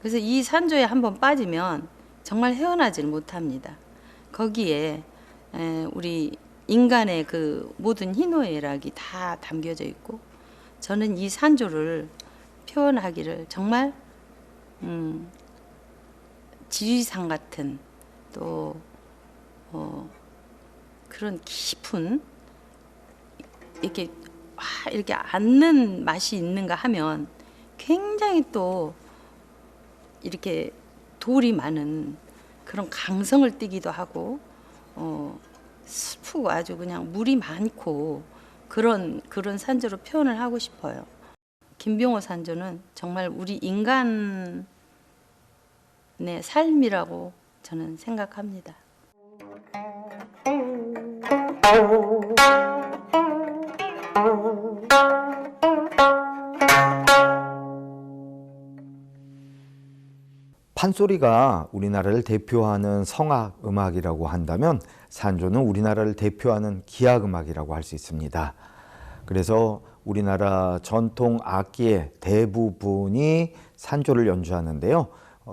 그래서 이 산조에 한번 빠지면 정말 헤어나질 못합니다. 거기에 우리 인간의 그 모든 희노애락이 다 담겨져 있고, 저는 이 산조를 표현하기를 정말 지리산 같은 또 그런 깊은 이렇게 앉는 맛이 있는가 하면 굉장히 또 이렇게 돌이 많은 그런 강성을 띠기도 하고 슬프고 아주 그냥 물이 많고 그런 산조로 표현을 하고 싶어요. 김병호 산조는 정말 우리 인간의 삶이라고 저는 생각합니다. 판소리가 우리나라를 대표하는 성악 음악이라고 한다면 산조는 우리나라를 대표하는 기악 음악이라고 할 수 있습니다. 그래서 우리나라 전통 악기의 대부분이 산조를 연주하는데요.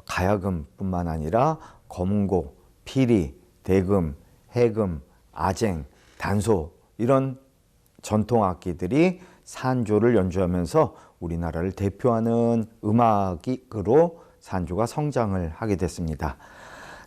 가야금뿐만 아니라 검은고, 피리, 대금, 해금, 아쟁, 단소 이런 전통 악기들이 산조를 연주하면서 우리나라를 대표하는 음악으로 산조가 성장을 하게 됐습니다.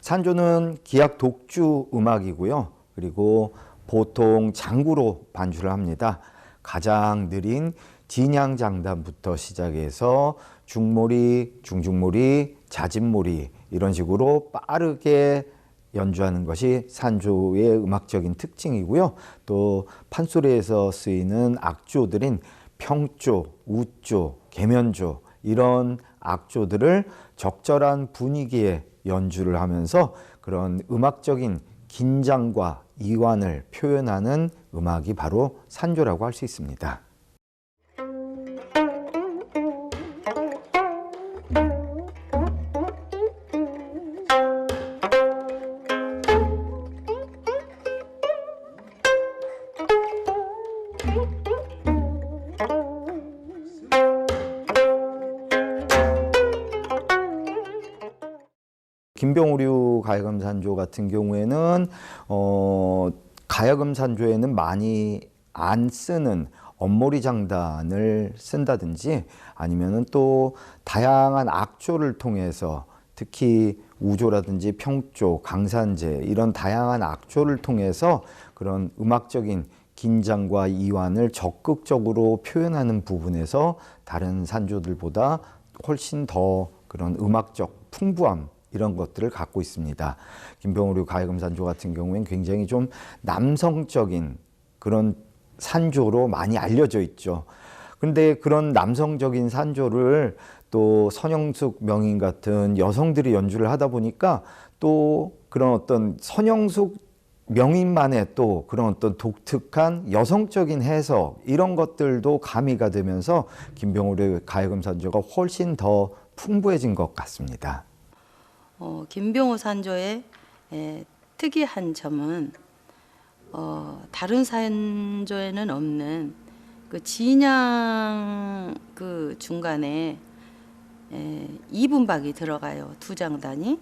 산조는 기악 독주 음악이고요. 그리고 보통 장구로 반주를 합니다. 가장 느린 진양장단부터 시작해서 중모리, 중중모리, 자진모리 이런 식으로 빠르게 연주하는 것이 산조의 음악적인 특징이고요. 또 판소리에서 쓰이는 악조들인 평조, 우조, 계면조 이런 악조들을 적절한 분위기에 연주를 하면서 그런 음악적인 긴장과 이완을 표현하는 음악이 바로 산조라고 할 수 있습니다. 김병우류 가야금 산조 같은 경우에는 가야금 산조에는 많이 안 쓰는 엄모리 장단을 쓴다든지 아니면은 또 다양한 악조를 통해서 특히 우조라든지 평조, 강산제 이런 다양한 악조를 통해서 그런 음악적인 긴장과 이완을 적극적으로 표현하는 부분에서 다른 산조들보다 훨씬 더 그런 음악적 풍부함 이런 것들을 갖고 있습니다. 김병우류 가야금 산조 같은 경우에는 굉장히 좀 남성적인 그런 산조로 많이 알려져 있죠. 그런데 그런 남성적인 산조를 또 선영숙 명인 같은 여성들이 연주를 하다 보니까 또 그런 어떤 선영숙 명인만의 또 그런 어떤 독특한 여성적인 해석 이런 것들도 가미가 되면서 김병우류 가야금 산조가 훨씬 더 풍부해진 것 같습니다. 김병호 산조의 특이한 점은 다른 산조에는 없는 그 진양 그 중간에 2분박이 들어가요. 두 장단이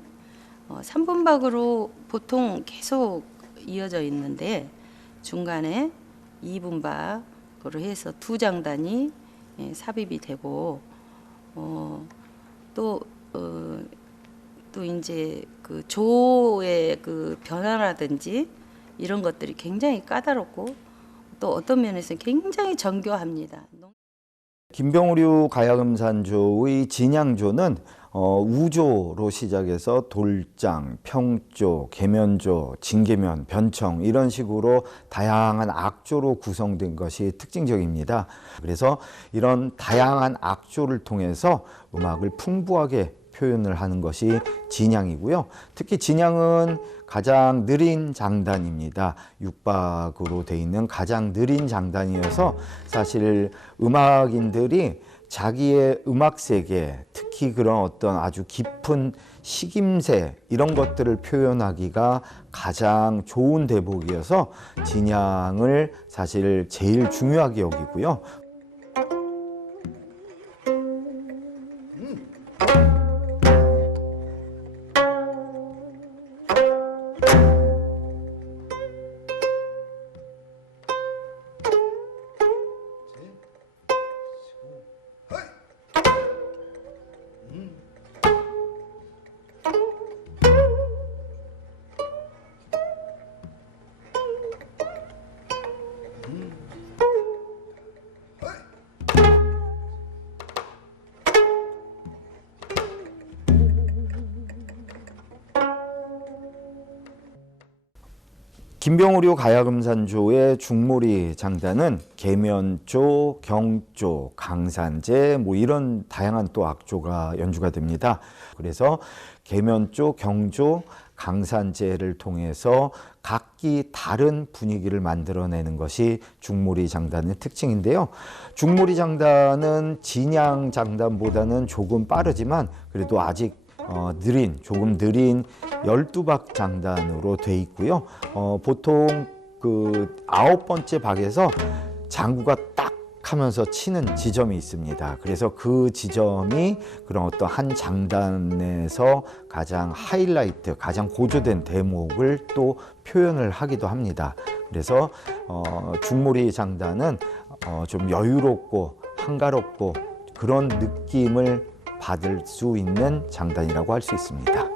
3분박으로 보통 계속 이어져 있는데 중간에 2분박으로 해서 두 장단이 삽입이 되고 또 이제 그 조의 그 변화라든지 이런 것들이 굉장히 까다롭고 또 어떤 면에서 굉장히 정교합니다. 김병우류 가야금산조의 진양조는 우조로 시작해서 돌장, 평조, 계면조, 진계면, 변청 이런 식으로 다양한 악조로 구성된 것이 특징적입니다. 그래서 이런 다양한 악조를 통해서 음악을 풍부하게 표현을 하는 것이 진양이고요. 특히 진양은 가장 느린 장단입니다. 6박으로 되어 있는 가장 느린 장단이어서 사실 음악인들이 자기의 음악 세계, 특히 그런 어떤 아주 깊은 식임새 이런 것들을 표현하기가 가장 좋은 대목이어서 진양을 사실 제일 중요하게 여기고요. 김병우류 가야금산조의 중몰이 장단은 계면조, 경조, 강산제 뭐 이런 다양한 또 악조가 연주가 됩니다. 그래서 계면조, 경조, 강산제를 통해서 각기 다른 분위기를 만들어내는 것이 중몰이 장단의 특징인데요. 중몰이 장단은 진양 장단보다는 조금 빠르지만 그래도 아직 조금 느린 12박 장단으로 돼 있고요. 보통 그 9번째 박에서 장구가 딱 하면서 치는 지점이 있습니다. 그래서 그 지점이 그런 어떤 한 장단에서 가장 하이라이트, 가장 고조된 대목을 또 표현을 하기도 합니다. 그래서 중몰이 장단은 좀 여유롭고 한가롭고 그런 느낌을 받을 수 있는 장단이라고 할 수 있습니다.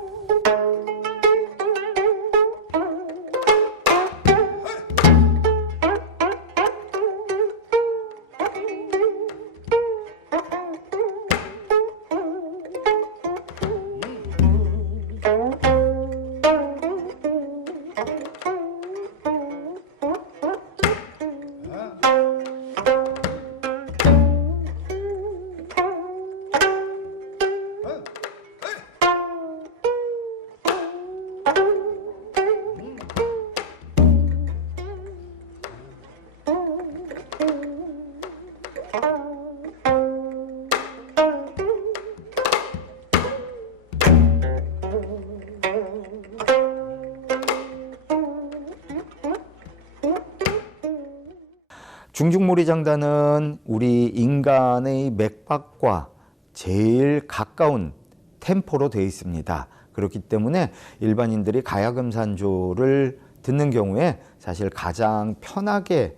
중중몰이 장단은 우리 인간의 맥박과 제일 가까운 템포로 되어 있습니다. 그렇기 때문에 일반인들이 가야금산조를 듣는 경우에 사실 가장 편하게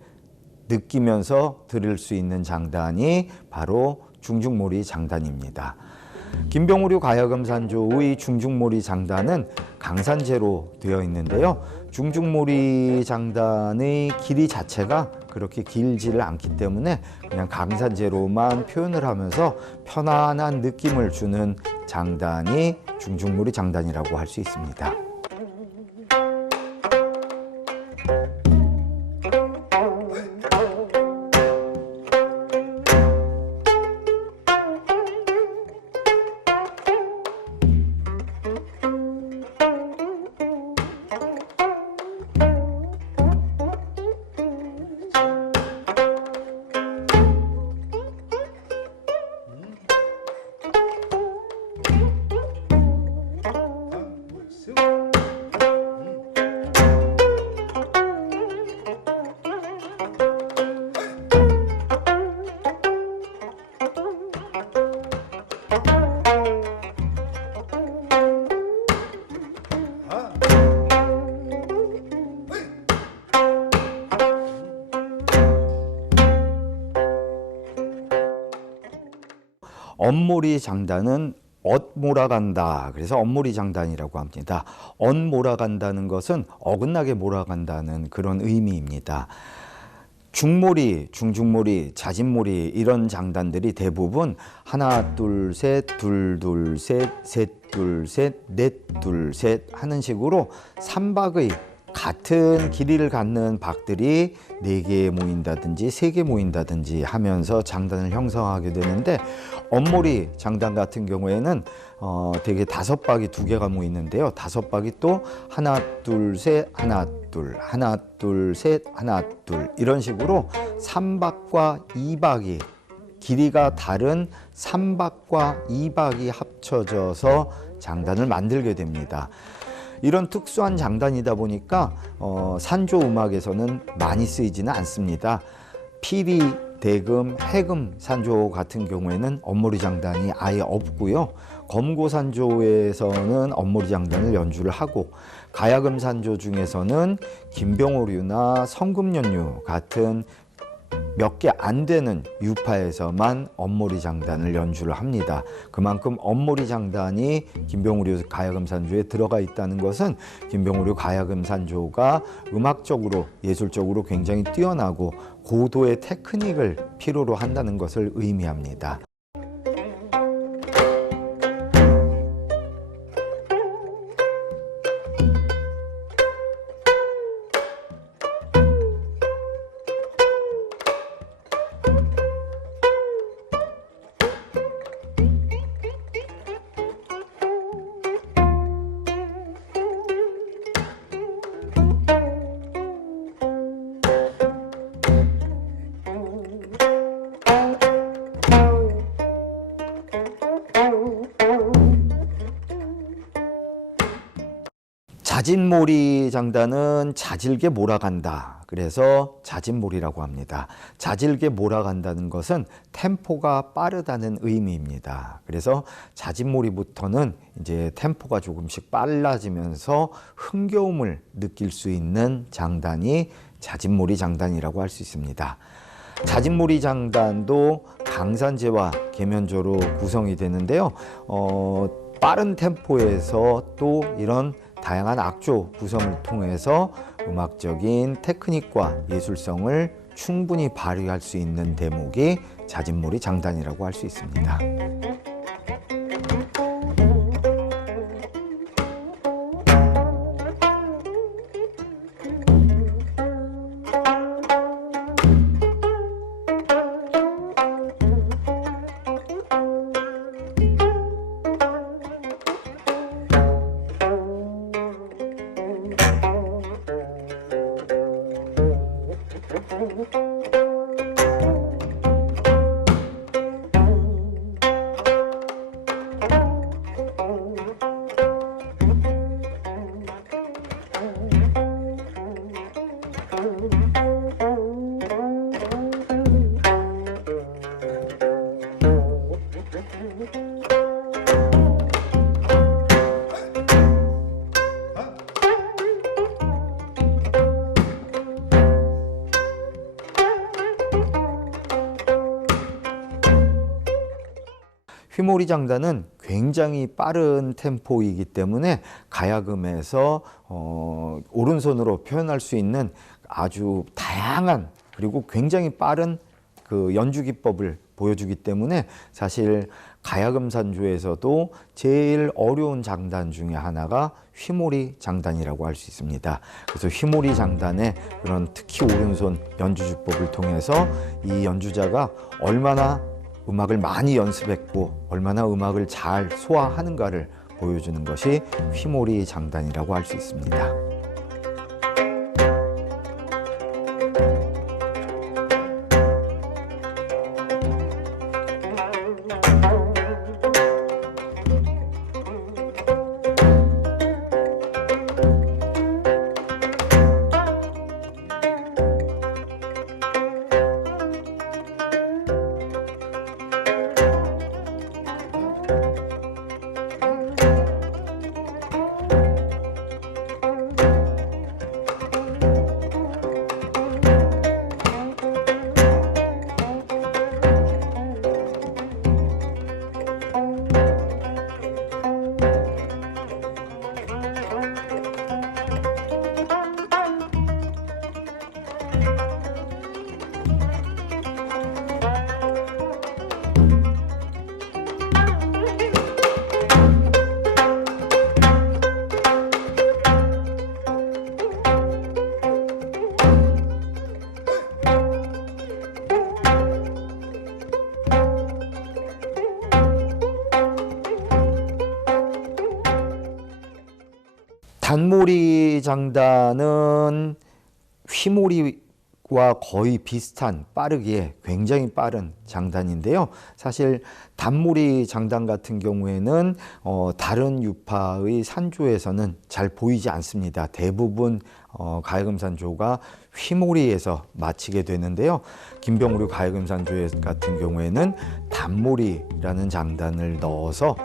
느끼면서 들을 수 있는 장단이 바로 중중몰이 장단입니다. 김병우류 가야금산조의 중중몰이 장단은 강산제로 되어 있는데요. 중중몰이 장단의 길이 자체가 그렇게 길지를 않기 때문에 그냥 강산제로만 표현을 하면서 편안한 느낌을 주는 장단이 중중몰이 장단이라고 할 수 있습니다. 엇몰이 장단은 엇몰아간다. 그래서 엇몰이 장단이라고 합니다. 엇몰아간다는 것은 어긋나게 몰아간다는 그런 의미입니다. 중몰이, 중중몰이, 자진몰이 이런 장단들이 대부분 하나 둘 셋, 둘 둘 셋, 셋 둘 셋, 넷 둘 셋 하는 식으로 3박의 같은 길이를 갖는 박들이 4개 모인다든지 3개 모인다든지 하면서 장단을 형성하게 되는데, 엄몰이 장단 같은 경우에는 되게 5박이 2개가 모이는데요. 5박이 또 하나 둘 셋, 하나 둘, 하나 둘 셋, 하나 둘 이런 식으로 3박과 2박이 길이가 다른 3박과 2박이 합쳐져서 장단을 만들게 됩니다. 이런 특수한 장단이다 보니까 산조 음악에서는 많이 쓰이지는 않습니다. 피리, 대금, 해금 산조 같은 경우에는 엄몰이 장단이 아예 없고요. 검고 산조에서는 엄몰이 장단을 연주를 하고, 가야금 산조 중에서는 김병오류나 성금연류 같은 몇 개 안 되는 유파에서만 엄몰이 장단을 연주를 합니다. 그만큼 엄몰이 장단이 김병오류 가야금 산조에 들어가 있다는 것은 김병오류 가야금 산조가 음악적으로 예술적으로 굉장히 뛰어나고 고도의 테크닉을 필요로 한다는 것을 의미합니다. 자진몰이 장단은 자질게 몰아간다. 그래서 자진몰이라고 합니다. 자질게 몰아간다는 것은 템포가 빠르다는 의미입니다. 그래서 자진몰이부터는 이제 템포가 조금씩 빨라지면서 흥겨움을 느낄 수 있는 장단이 자진몰이 장단이라고 할 수 있습니다. 자진몰이 장단도 강산제와 계면조로 구성이 되는데요. 빠른 템포에서 또 이런 다양한 악조 구성을 통해서 음악적인 테크닉과 예술성을 충분히 발휘할 수 있는 대목이 자진몰이 장단이라고 할 수 있습니다. 휘몰이 장단은 굉장히 빠른 템포이기 때문에 가야금에서 오른손으로 표현할 수 있는 아주 다양한 그리고 굉장히 빠른 그 연주 기법을 보여주기 때문에 사실 가야금 산조에서도 제일 어려운 장단 중에 하나가 휘몰이 장단이라고 할 수 있습니다. 그래서 휘몰이 장단의 그런 특히 오른손 연주 주법을 통해서 이 연주자가 얼마나 음악을 많이 연습했고 얼마나 음악을 잘 소화하는가를 보여주는 것이 휘몰이 장단이라고 할 수 있습니다. 단모리 장단은 휘모리와 거의 비슷한 빠르기에 굉장히 빠른 장단인데요. 사실 단모리 장단 같은 경우에는 다른 유파의 산조에서는 잘 보이지 않습니다. 대부분 가야금산조가 휘모리에서 마치게 되는데요. 김병우류 가야금산조 같은 경우에는 단모리라는 장단을 넣어서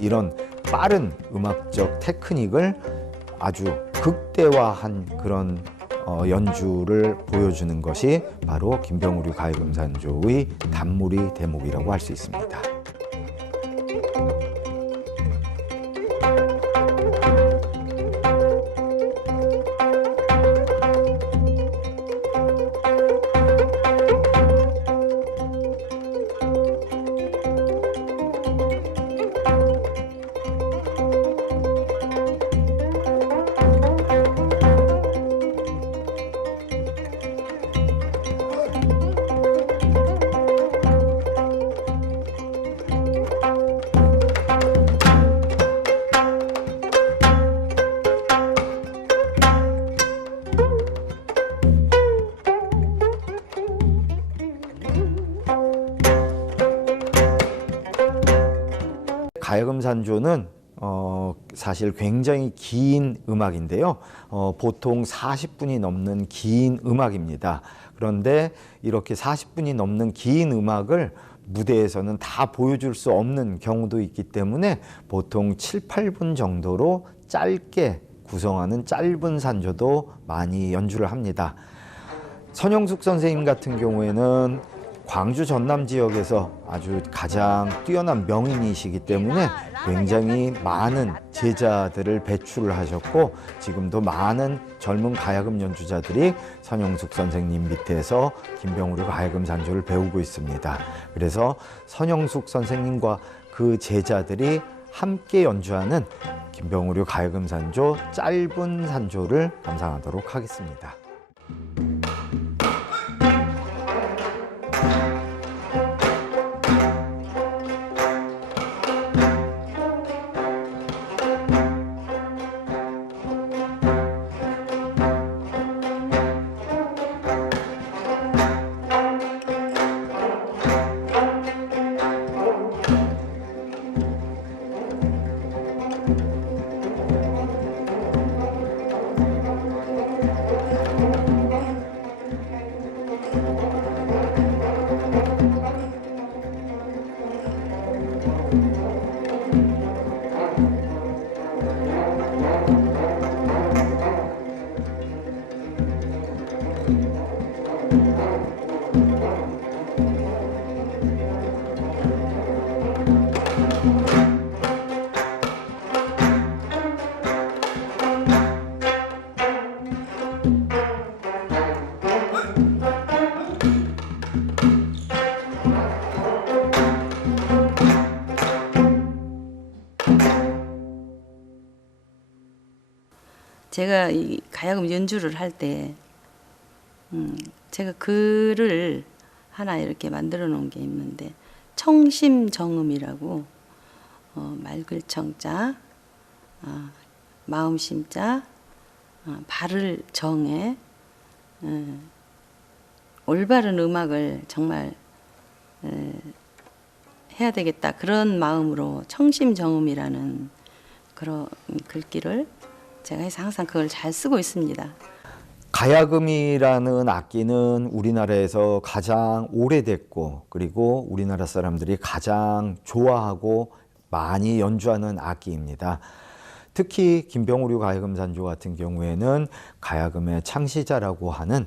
이런 빠른 음악적 테크닉을 아주 극대화한 그런 연주를 보여주는 것이 바로 김병우류 가야금산조의 단모리 대목이라고 할 수 있습니다. 가야금산조는 사실 굉장히 긴 음악인데요. 보통 40분이 넘는 긴 음악입니다. 그런데 이렇게 40분이 넘는 긴 음악을 무대에서는 다 보여줄 수 없는 경우도 있기 때문에 보통 7, 8분 정도로 짧게 구성하는 짧은 산조도 많이 연주를 합니다. 선영숙 선생님 같은 경우에는 광주 전남 지역에서 아주 가장 뛰어난 명인이시기 때문에 굉장히 많은 제자들을 배출을 하셨고 지금도 많은 젊은 가야금 연주자들이 선영숙 선생님 밑에서 김병우류 가야금산조를 배우고 있습니다. 그래서 선영숙 선생님과 그 제자들이 함께 연주하는 김병우류 가야금산조 짧은 산조를 감상하도록 하겠습니다. 제가 이 가야금 연주를 할 때 제가 글을 하나 이렇게 만들어 놓은 게 있는데 청심정음이라고 맑을 청자, 마음심자, 발을 정해 올바른 음악을 정말 해야 되겠다 그런 마음으로 청심정음이라는 그런 글귀를 제가 해서 항상 그걸 잘 쓰고 있습니다. 가야금이라는 악기는 우리나라에서 가장 오래됐고 그리고 우리나라 사람들이 가장 좋아하고 많이 연주하는 악기입니다. 특히 김병우류 가야금산조 같은 경우에는 가야금의 창시자라고 하는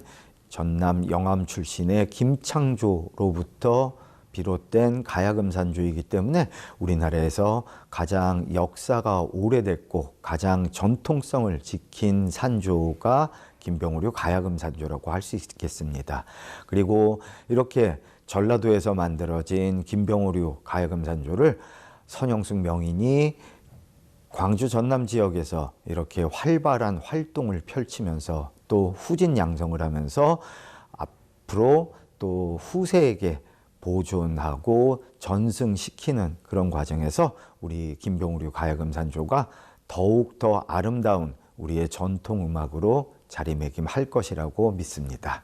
전남 영암 출신의 김창조로부터 비롯된 가야금산조이기 때문에 우리나라에서 가장 역사가 오래됐고 가장 전통성을 지킨 산조가 김병우류 가야금산조라고 할 수 있겠습니다. 그리고 이렇게 전라도에서 만들어진 김병우류 가야금산조를 선영숙 명인이 광주 전남 지역에서 이렇게 활발한 활동을 펼치면서 또 후진 양성을 하면서 앞으로 또 후세에게 보존하고 전승시키는 그런 과정에서 우리 김병우류 가야금산조가 더욱 더 아름다운 우리의 전통 음악으로 자리매김할 것이라고 믿습니다.